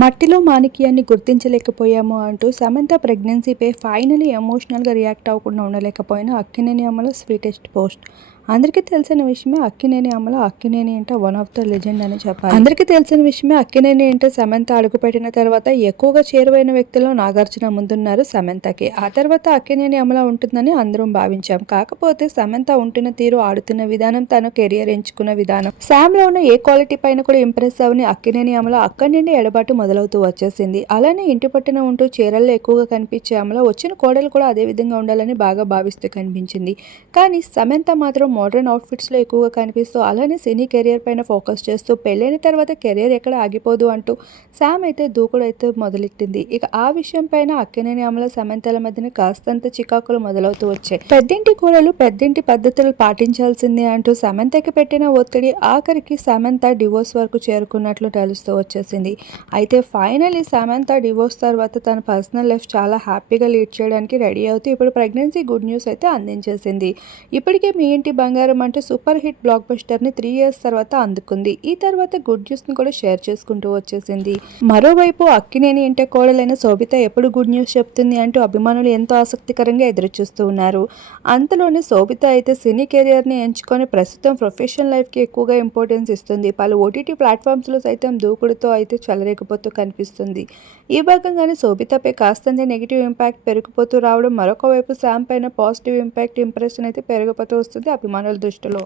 మట్టిలో మాణిక్యాన్ని గుర్తించలేకపోయాము అంటూ సమంత ప్రెగ్నెన్సీపై ఫైనలీ ఎమోషనల్గా రియాక్ట్ అవ్వకుండా ఉండలేకపోయిన అక్కినేని అమల స్వీటెస్ట్ పోస్ట్. అందరికీ తెలిసిన విషయమే అక్కినేని అమల అక్కినేని అంటే వన్ ఆఫ్ ద లెజెండ్ అని చెప్పాలి. అందరికీ తెలిసిన విషయమే అక్కినేని అంటే సమంత అడుగుపెట్టిన తర్వాత ఎక్కువగా చేరువైన వ్యక్తుల్లో నాగార్జున ముందున్నారు సమంతకి. ఆ తర్వాత అక్కినేని అమల ఉంటుందని అందరం భావించాం. కాకపోతే సమంత ఉంటున్న తీరు, ఆడుతున్న విధానం, తన కెరియర్ ఎంచుకున్న విధానం, శామ్లో ఉన్న ఏ క్వాలిటీ పైన కూడా ఇంప్రెస్ అవని అక్కినేని అమల అక్కడి నుండి ఎడబాటు మొదలవుతూ వచ్చేసింది. అలానే ఇంటి పట్టున ఉంటూ చీరల్లో ఎక్కువగా కనిపించే అమల వచ్చిన కోడలు కూడా అదే విధంగా ఉండాలని బాగా భావిస్తూ కనిపించింది. కానీ సమంత మాత్రం మోడర్న్ అవుట్ఫిట్స్లో ఎక్కువగా కనిపిస్తూ అలానే సినీ కెరియర్ పైన ఫోకస్ చేస్తూ పెళ్ళైన తర్వాత కెరియర్ ఎక్కడ ఆగిపోదు అంటూ శామ్ అయితే దూకుడు అయితే మొదలెట్టింది. ఇక ఆ విషయం పైన అక్కినేని అమల సమంతల మధ్యన కాస్తంత చికాకులు మొదలవుతూ వచ్చాయి. పెద్దింటి కోడలు పెద్దింటి పద్ధతులు పాటించాల్సిందే అంటూ సమంతకి పెట్టిన ఒత్తిడి ఆఖరికి సమంత డివోర్స్ వరకు చేరుకున్నట్లు తెలుస్తూ వచ్చేసింది. అయితే ఫైనలీ సమంత డివోర్స్ తర్వాత తన పర్సనల్ లైఫ్ చాలా హ్యాపీగా లీడ్ చేయడానికి రెడీ అవుతూ ఇప్పుడు ప్రెగ్నెన్సీ గుడ్ న్యూస్ అయితే అందించేసింది. ఇప్పటికే మీ ఇంటి బంగారం అంటే సూపర్ హిట్ బ్లాక్ బస్టర్ని 3 ఇయర్స్ తర్వాత అందుకుంది. ఈ తర్వాత గుడ్ న్యూస్ని కూడా షేర్ చేసుకుంటూ వచ్చేసింది. మరోవైపు అక్కినేని ఇంటి కోడలైన శోభిత ఎప్పుడు గుడ్ న్యూస్ చెప్తుంది అంటూ అభిమానులు ఎంతో ఆసక్తికరంగా ఎదురుచూస్తూ ఉన్నారు. అంతలోనే శోభిత అయితే సినీ కెరియర్ని ఎంచుకొని ప్రస్తుతం ప్రొఫెషనల్ లైఫ్కి ఎక్కువగా ఇంపార్టెన్స్ ఇస్తుంది. పలు ఓటీటీ ప్లాట్ఫామ్స్లో సైతం దూకుడుతో అయితే చెలరేగిపోతూ కనిపిస్తుంది. ఈ భాగంగానే శోభితపై కాస్తంత నెగిటివ్ ఇంపాక్ట్ పెరిగిపోతూ రావడం, మరొక వైపు శామ్ పైన పాజిటివ్ ఇంపాక్ట్ ఇంప్రెషన్ అయితే పెరిగిపోతూ వస్తుంది అభిమానుల దృష్టిలో.